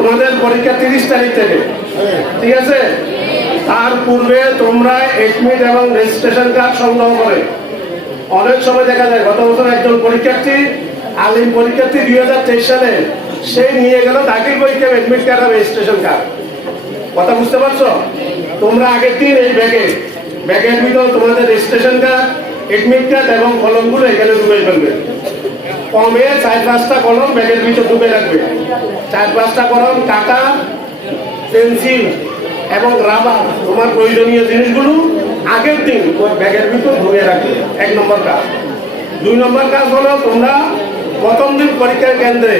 তোমাদের পরীক্ষা 30 তারিখ থেকে, ঠিক আছে? তার পূর্বে তোমরা এডমিট এবং রেজিস্ট্রেশন কার্ড সংগ্রহ করে, অনেক সময় দেখা যায় গত বছর একজন পরীক্ষার্থী, আলিম পরীক্ষার্থী 2023 সালে, সে নিয়ে গেল দাখিল পরীক্ষা এডমিট কার্ড আর রেজিস্ট্রেশন কার্ড। কথা বুঝতে পারছো? তোমরা আগের দিন এই ব্যাগের ভিতর তোমাদের রেজিস্ট্রেশন কার্ড, এডমিট কার্ড এবং কলমগুলো এখানে ঢুকে ফেলবে। কমে 4-5টা কলম ব্যাগের ভিতর ঢুকে রাখবে। 4-5টা কলম, কাটা, পেন্সিল এবং রাবার, তোমার প্রয়োজনীয় জিনিসগুলো আগের দিন ব্যাগের ভিতর ঢুকে রাখবে। 1 নম্বর কাজ। 2 নম্বর কাজ হলো তোমরা প্রথম দিন পরীক্ষার কেন্দ্রে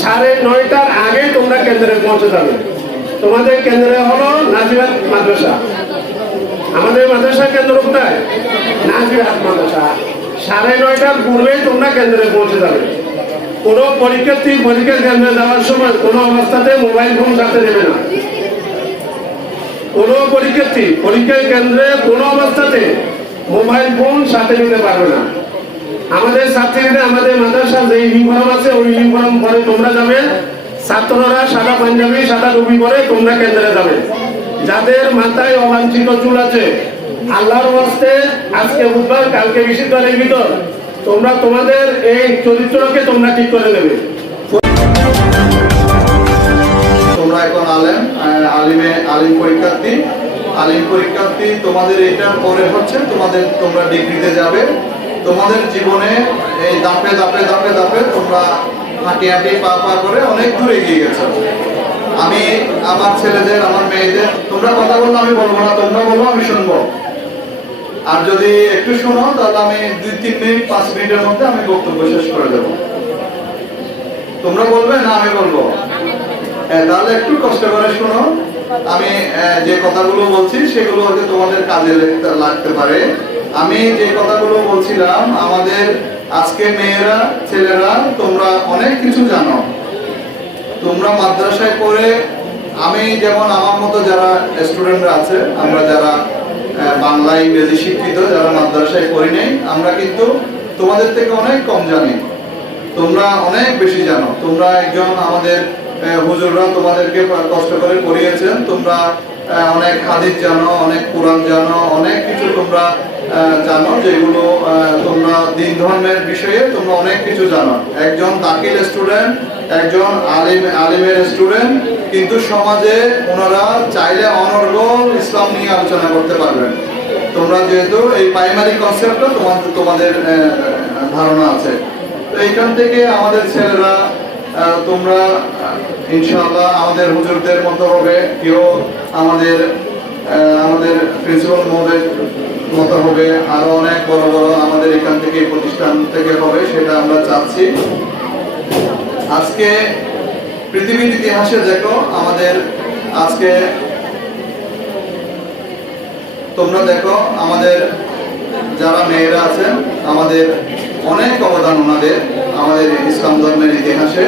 9:30টার আগে তোমরা কেন্দ্রে পৌঁছে যাবে। তোমাদের কেন্দ্রে হলো নাজিরাত মাদ্রাসা। আমাদের মাদ্রাসা কেন্দ্র কোথায়? নাজিরাত মাদ্রাসা। 9:30টার পূর্বেই তোমরা কেন্দ্রে পৌঁছে যাবে। কোনো পরীক্ষার্থী পরীক্ষার কেন্দ্রে যাওয়ার সময় কোনো অবস্থাতে মোবাইল ফোন সাথে নেবে না। কোনো পরীক্ষার্থী পরীক্ষার কেন্দ্রে কোনো অবস্থাতে মোবাইল ফোন সাথে নিতে পারবে না। আমাদের ছাত্রীরা আমাদের মাদ্রাসার যে ইউনিফর্ম আছে ওই ইউনিফর্ম পরে তোমরা যাবে। ছাত্ররা সাদা পাঞ্জাবি সাদা টুপি পরে তোমরা কেন্দ্রে যাবে। যাদের মাথায় অবাঞ্ছিত চুল আছে, আল্লাহর ওয়াস্তে আজকে বুধবার কালকে বৃহস্পতিবারের ভিতর তোমরা তোমাদের এই চরিত্রকে তোমরা ঠিক করে নেবে। তোমরা এখন আলিম পরীক্ষার্থী তোমাদের এটার পরে হচ্ছে তোমরা ডিগ্রিতে যাবে। তোমাদের জীবনে এই ধাপে ধাপে ধাপে ধাপে তোমরা হাঁটি হাঁটি পা পা করে অনেক দূর এগিয়ে গেছো। আমি আমার ছেলেদের আমার মেয়েদের, তোমরা কথা বললো আমি বলবো না, তোমরা বলো আমি শুনবো। আর যদি একটু শোনো তাহলে আমি 2-3 মিনিট 5 মিনিটের মধ্যে আমি বক্তব্য শেষ করে দেবো। তোমরা বলবে না আমি বলবো? তাহলে একটু কষ্ট করে শোনো। আমি যে কথাগুলো বলছি সেগুলো হয়তো তোমাদের কাজে লাগতে পারে। আমি যে কথাগুলো বলছিলাম, আমাদের আজকে মেয়েরা ছেলেরা তোমরা অনেক কিছু জানো। তোমরা মাদ্রাসায় পড়ে, আমি যেমন আমার মতো যারা স্টুডেন্টরা আছে, আমরা যারা বাংলা ইংরেজি শিক্ষিত, যারা মাদ্রাসায় পড়ি নাই, আমরা কিন্তু তোমাদের থেকে অনেক কম জানি। তোমরা অনেক বেশি জানো। তোমরা একজন আমাদের হুজুররা তোমাদেরকে কষ্ট করে পড়িয়েছেন। তোমরা অনেক হাদিস জানো, অনেক কোরআন জানো, অনেক কিছু তোমরা জানো, যেগুলো তোমরা দিন ধর্মের বিষয়ে তোমরা অনেক কিছু জানো। একজন দাখিল স্টুডেন্ট, একজন আলিমের স্টুডেন্ট, কিন্তু সমাজে ওনারা চাইলে অনর্গল ইসলাম নিয়ে আলোচনা করতে পারবেন। তোমরা যেহেতু এই প্রাইমারি কনসেপ্টটা তোমাদের ধারণা আছে, তো এইখান থেকে আমাদের ছেলেরা তোমরা ইনশাআল্লাহ আমাদের হুজুরদের মতো হবে, কেউ আমাদের প্রিন্সিপাল মহোদয়ের মতো হবে, আরো অনেক বড় বড় আমাদের এখান থেকে প্রতিষ্ঠান থেকে হবে, সেটা আমরা চাচ্ছি। আজকে পৃথিবীর ইতিহাসে দেখো, আমাদের আজকে তোমরা দেখো আমাদের যারা মেয়েরা আছেন, আমাদের অনেক অবদান ওনাদের আমাদের ইসলাম ধর্মের ইতিহাসে।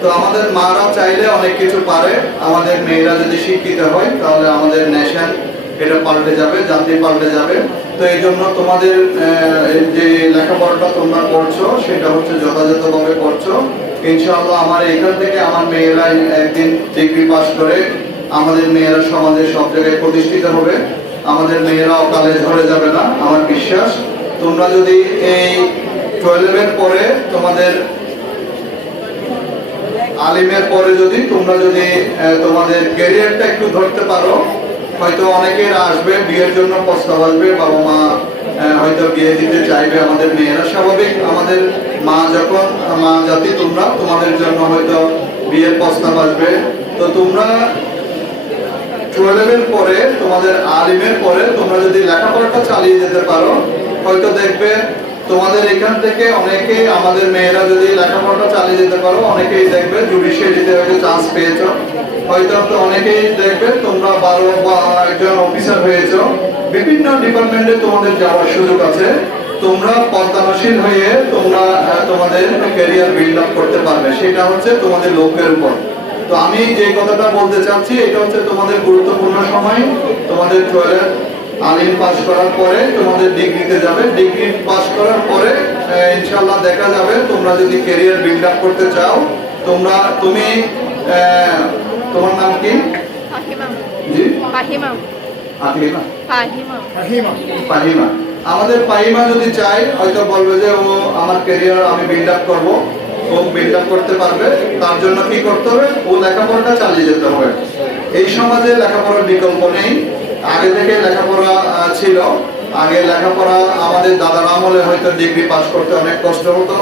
তো আমাদের মারা চাইলে অনেক কিছু পারে। আমাদের মেয়েরা যদি শিক্ষিত হয় তাহলে আমাদের নেশন এটা পাল্টে যাবে, জাতি পাল্টে যাবে। তো এই জন্য তোমাদের যে লেখাপড়াটা তোমরা করছো সেটা হচ্ছে যথাযথভাবে করছো। ইনশাআল্লাহ আমার এখান থেকে আমার মেয়েরা একদিন ডিগ্রি পাস করে আমাদের মেয়েরা সমাজে সব জায়গায় প্রতিষ্ঠিত হবে। আমাদের মেয়েরা অকালে ঝরে যাবে না, আমার বিশ্বাস। তোমরা যদি এই 12-এর পরে তোমাদের আলিমের পরে যদি তোমরা তোমাদের ক্যারিয়ারটা একটু ধরতে পারো, হয়তো অনেকের আসবে বিয়ের জন্য প্রস্তাব আসবে, বাবা মা হয়তো বিয়ে দিতে চাইবে আমাদের মেয়েরা। স্বাভাবিক, আমাদের মা জাতি তোমরা, তোমাদের জন্য হয়তো বিয়ের প্রস্তাব আসবে। তো তোমরা 12-এর পরে তোমাদের আলিমের পরে তোমরা যদি লেখাপড়াটা চালিয়ে যেতে পারো, হয়তো দেখবে তোমাদের এখান থেকে অনেকে, আমাদের মেয়েরা যদি লেখাপড়াটা চালিয়ে যেতে পারো, অনেকেই দেখবে জুডিশিয়ারিতে হয়তো চান্স পেয়েছো, হয়তো অনেকেই দেখবে তোমরা একজন অফিসার হয়েছো, বিভিন্ন ডিপার্টমেন্টে তোমাদের যাওয়ার সুযোগ আছে। তোমরা পদ্মানশীল হয়ে তোমরা তোমাদের ক্যারিয়ার বিল্ড আপ করতে পারবে, সেটা হচ্ছে তোমাদের লক্ষ্যের উপর। তো আমি যে কথাটা বলতে চাচ্ছি, এটা হচ্ছে তোমাদের গুরুত্বপূর্ণ সময়। তোমাদের 12 আলিম পাস করার পরে তোমাদের ডিগ্রিতে যাবে। ডিগ্রি পাস করার পরে ইনশাআল্লাহ দেখা যাবে তোমরা যদি ক্যারিয়ার বিল্ড আপ করতে চাও, তুমি তোমার নাম কি? ফাহিমা। জি, ফাহিমা। আকলিমা, ফাহিমা। ফাহিমা। আমাদের ফাহিমা যদি চাই হয়তো বলবে যে ও আমার ক্যারিয়ার আমি বিল্ড আপ করবো, ও বিল্ড আপ করতে পারবে। তার জন্য কি করতে হবে? ও লেখাপড়াটা চালিয়ে যেতে হবে। এই সমাজে লেখাপড়ার বিকল্প নেই। আগে থেকে লেখাপড়া ছিল। আগে লেখাপড়া আমাদের দাদার আমলে হয়তো ডিগ্রি পাস করতে অনেক কষ্ট হতো,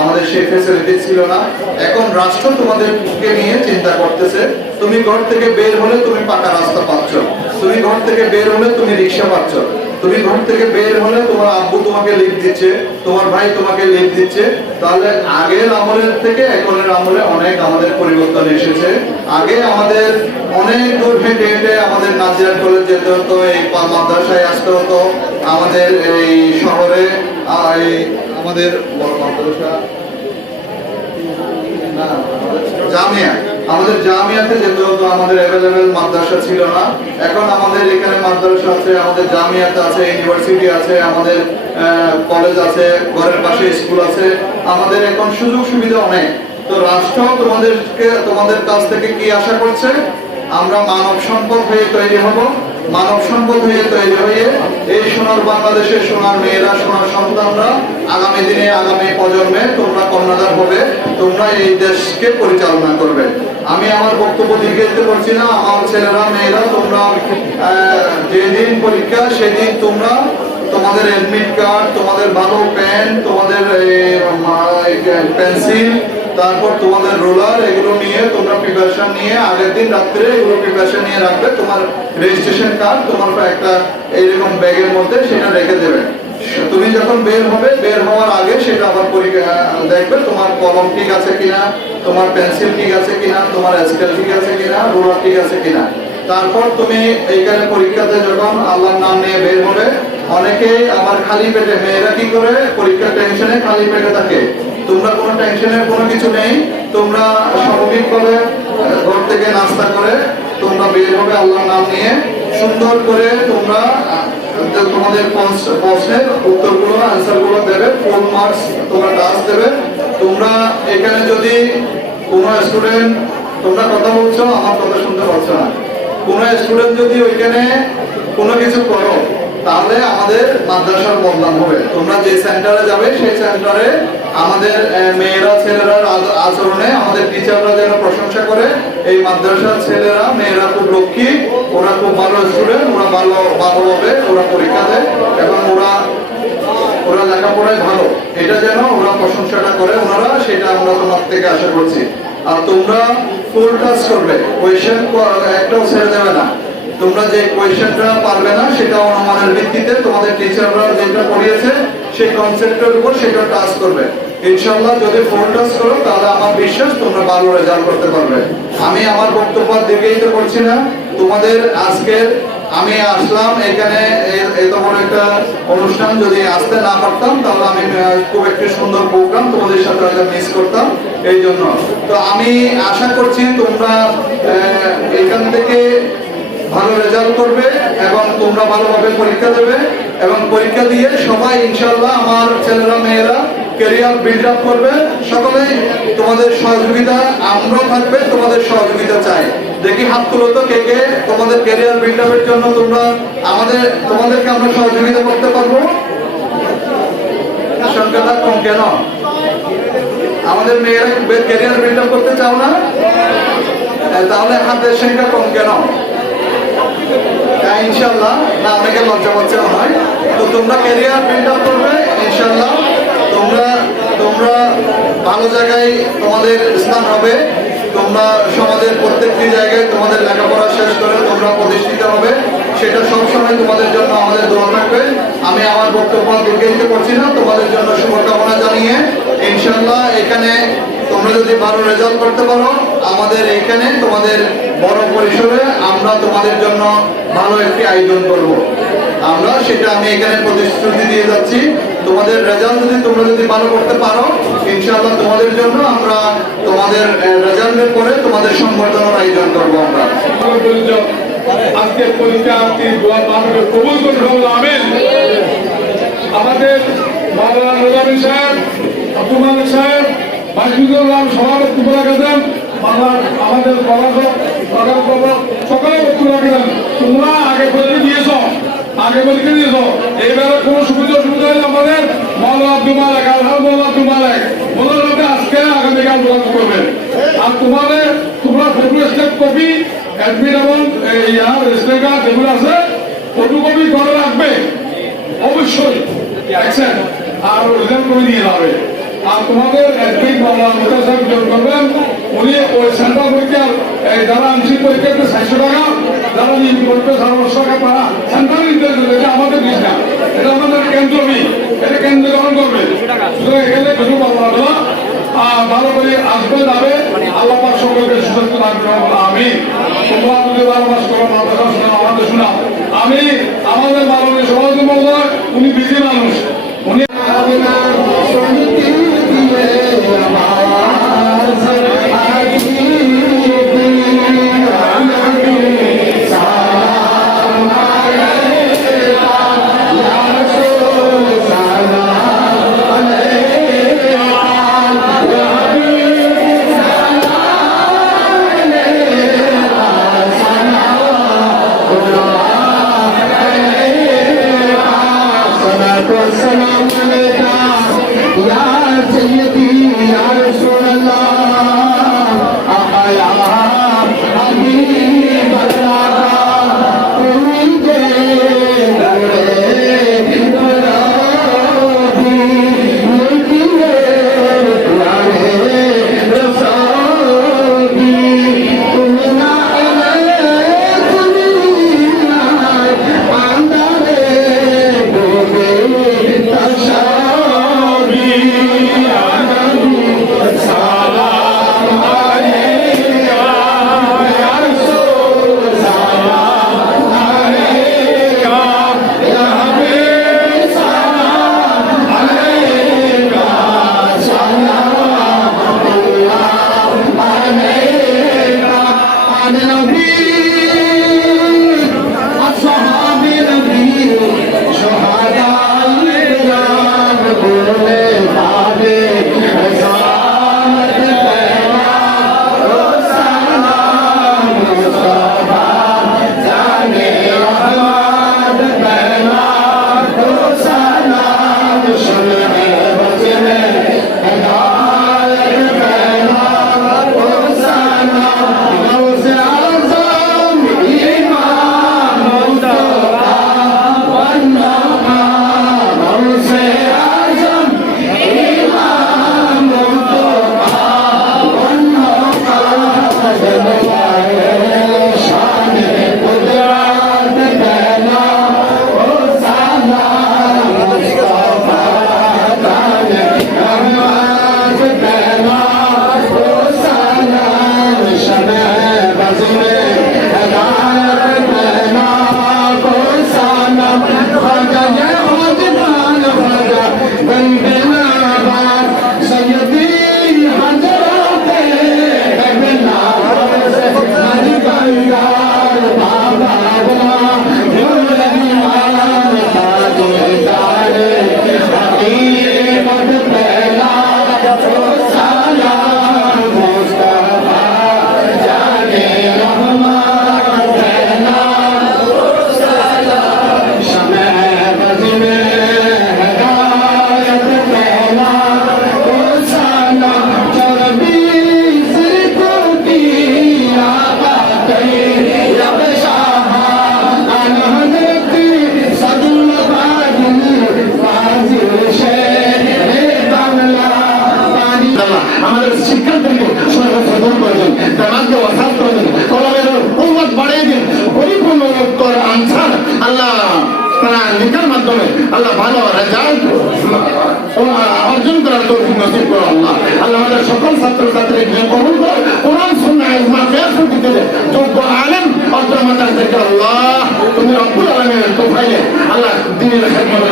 আমাদের সেই ফ্যাসিলিটি ছিল না। এখন রাষ্ট্র তোমাদেরকে নিয়ে চিন্তা করতেছে। তুমি ঘর থেকে বের হলে তুমি পাকা রাস্তা পাচ্ছ, তুমি ঘর থেকে বের হলে তুমি রিক্সা পাচ্ছ, তুমি ঘর থেকে বের হলে তোমার আব্বু তোমাকে লিফট দিচ্ছে, তোমার ভাই তোমাকে লিফট দিচ্ছে। তাহলে আগের আমলের থেকে এখনের আমলে অনেক আমাদের পরিবর্তন এসেছে। আগে আমাদের অনেক দূর হেঁটে হেঁটে আমাদের নাজিরা কলেজ যেতে হতো, এই মাদ্রাসায় আসতে হতো। আমাদের এই শহরে আমাদের বড় মাদ্রাসা জামিয়া, আমাদের জামিয়াতে যেতে হতো, আমাদের অ্যাভেলেবেল মাদ্রাসা ছিল না। এখন আমাদের এখানে মাদ্রাসা আছে, আমাদের জামিয়াতে আছে, ইউনিভার্সিটি আছে, আমাদের কলেজ আছে, ঘরের পাশে স্কুল আছে। আমাদের এখন সুযোগ সুবিধা অনেক। তো রাষ্ট্র তোমাদের কাছ থেকে কি আশা করছে? আমরা মানব সম্পদ হয়ে তৈরি হব। মানব সম্পদ হয়ে তৈরি হয়ে এই সোনার বাংলাদেশের সোনার মেয়েরা, সোনার সন্তানরা আগামী দিনে, আগামী প্রজন্মে তোমরা কর্ণধার হবে, তোমরা এই দেশকে পরিচালনা করবে। আমি আমার বক্তব্য দীর্ঘায়িত করছি না। আমার ছেলেরা, মেয়েরা, তোমরা যেদিন পরীক্ষা সেদিন তোমরা তোমাদের অ্যাডমিট কার্ড, তোমাদের ভালো পেন, তোমাদের পেন্সিল, তারপর তোমাদের রোলার, এগুলো নিয়ে তোমরা প্রিপারেশন নিয়ে আগের দিন রাত্রে এগুলো প্রিপারেশন নিয়ে রাখবে। তোমার রেজিস্ট্রেশন কার্ড তোমার একটা এইরকম ব্যাগের মধ্যে সেটা রেখে দেবে। তুমি যখন বের হবে, বের হওয়ার আগে সেটা আবার পরীক্ষা দেখবে তোমার কলম ঠিক আছে কিনা, তোমার পেন্সিল ঠিক আছে কিনা, তোমার স্কেল ঠিক আছে কিনা, রোলার ঠিক আছে কিনা। তারপর তুমি এইখানে পরীক্ষাতে যখন আল্লাহর নাম নিয়ে বের হবে, অনেকেই আমার খালি পেটে, মেয়েরা কি করে পরীক্ষার টেনশনে খালি পেটে থাকে। তোমরা কোনো টেনশনের কোনো কিছু নেই। তোমরা স্বাভাবিকভাবে ঘর থেকে নাস্তা করে তোমরা বের হবে আল্লাহর নাম নিয়ে। সুন্দর করে তোমরা তোমাদের প্রশ্নের উত্তরগুলো, আনসারগুলো দেবে, ফুল মার্কস তোমরা টাস্ক দেবে। তোমরা এখানে যদি কোনো স্টুডেন্ট, তোমরা কথা বলছো, আমার কথা শুনতে পাচ্ছ না, কোনো স্টুডেন্ট যদি ওইখানে কোনো কিছু করো তাহলে আমাদের মাদ্রাসার বদনাম হবে। তোমরা যে সেন্টারে যাবে সেই সেন্টারে আমাদের মেয়েরা, ছেলেরা আচরণে আমাদের টিচাররা যেন প্রশংসা করে, এই মাদ্রাসার ছেলেরা, মেয়েরা খুব লক্ষ্মী, ওরা খুব ভালো স্টুডেন্ট, ওরা ভালোভাবে ওরা পরীক্ষা দেয় এবং ওরা লেখাপড়ায় ভালো, এটা যেন ওরা প্রশংসাটা করে ওনারা, সেটা আমরা তোমার থেকে আশা করছি। আর তোমরা ফুল টাচ করবে, কোয়েশ্চেন একটাও ছেড়ে দেবে না। তোমরা যে কোয়েশ্চেনটা পারবে না সেটা অনুমানের ভিত্তিতে তোমাদের টিচাররা যেটা পড়িয়েছে সেই কনসেপ্টের উপর সেটা টাচ করবে। ইনশাআল্লাহ যদি ফুল টাচ করো তাহলে আমার বিশ্বাস তোমরা ভালো রেজাল্ট করতে পারবে। আমি আমার বক্তব্য দীর্ঘায়িত করছি না। তোমাদের আজকে আমি আসলাম এখানে, এত বড় একটা অনুষ্ঠান যদি আসতে না পারতাম তাহলে আমি খুব একটি সুন্দর প্রোগ্রাম তোমাদের সাথে হয়তো মিস করতাম। এই জন্য তো আমি আশা করছি তোমরা এখান থেকে ভালো রেজাল্ট করবে এবং তোমরা ভালোভাবে পরীক্ষা দেবে এবং পরীক্ষা দিয়ে সবাই ইনশাআল্লাহ আমার ছেলেরা, মেয়েরা ক্যারিয়ার বিল্ড আপ করবে। সকলেই তোমাদের সহযোগিতা, আমরাও থাকবে, তোমাদের সহযোগিতা চাই। দেখি হাত তুলো তো কে কে তোমাদের ক্যারিয়ার বিল্ড আপের জন্য তোমাদেরকে আমরা সহযোগিতা করতে পারবো। সংখ্যাটা কম কেন? আমাদের মেয়েরা ক্যারিয়ার বিল্ড আপ করতে চাও না? তাহলে হাতের সংখ্যা কম কেন? ইনশাআল্লাহ না, অনেকে লজ্জা পাচ্ছে মনে হয়। তো তোমরা ক্যারিয়ার বিল্ড আপ করবে ইনশাআল্লাহ। তোমরা ভালো জায়গায় তোমাদের স্থান হবে। তোমরা সমাজের প্রত্যেকটি জায়গায় তোমাদের লেখাপড়া শেষ করে তোমরা প্রতিষ্ঠিত হবে, সেটা সবসময় তোমাদের জন্য আমাদের দোয়া থাকবে। আমি আমার বক্তব্য দীর্ঘায়িত করছি না। তোমাদের জন্য শুভকামনা জানিয়ে ইনশাআল্লাহ এখানে তোমরা যদি ভালো রেজাল্ট করতে পারো, আমাদের এখানে তোমাদের বড় পরিসরে আমরা তোমাদের জন্য ভালো একটি আয়োজন করব। আমরা সেটা আমি এখানে প্রতিশ্রুতি দিয়ে যাচ্ছি। তোমাদের রেজাল্ট তোমরা যদি ভালো করতে পারো ইনশাআল্লাহ তোমাদের জন্য আমরা তোমাদের রেজাল্টের পরে তোমাদের সংবর্ধনার আয়োজন করবো। আমরা আজকের পরীক্ষার্থী দোয়া মানবে কবুল করুন, আমিন। আমাদের মাওলানা নজামী সাহেব, আব্দুল মালিক সাহেব, মাসুদুর রহমান সভাপতি বলে গেছেন, আমাদের পড়াশোনা সকালে বক্তব্য রাখলাম, তোমরা আগে পরীক্ষা দিয়েছ, এইবারে কোনো সুবিধা হলে আমাদের মৌলানা আব্দুল মালেক, মৌলানা আব্দুল মালেক মৌলানা আজকে আগামীকাল প্রকাশ করবেন। আর তোমরা ফটোস্টেট কপি অ্যাডমিট এবং রেজিস্ট্রেশন কার্ড যেগুলো আছে ফটোকপি করে রাখবে অবশ্যই, দেখছেন, আর রিজাল্ট করে নিয়ে যাবে। আর তোমাদের অ্যাডমিট মৌলানা মুস্তাফা সাহেব যোগ করবেন, উনি ওই সেন্ট্রাল পরীক্ষার যারা আংশিক পরীক্ষাতে 600 টাকা, যারা নিয়মিত পরীক্ষা 700 টাকা তারা সেন্ট্রাল নির্দেশ, এটা আমাদের দিস না, এটা আমাদের কেন্দ্র এটা কেন্দ্র গ্রহণ করবে। সুতরাং এখানে কিছু বলবো ভালো করে আসবে যাবে, আল্লাহ পাক সকলকে সুস্থ রাখবে। আমি তোমরা যদি ভালোবাস করো মাদ্রাসা শোনাও, আমাদের শোনাও। আমি আমাদের মাননীয় সভাপতি মহোদয়, উনি বিজি মানুষ, উনি আল্লাহ ভালো রেজাল্ট অর্জন করার তৌফিক নসিব করো আল্লাহ। আল্লাহ আমাদের সকল ছাত্র ছাত্রীকে কবুল করো, কোরআন সুন্নাহ ইজমা কিয়াস দিতে যোগ্য আলেম অর্জন মাতাদেরকে আল্লাহ তুমি রব্বুল আলামিনের তৌফিকে আল্লাহ দ্বীনের খেদমত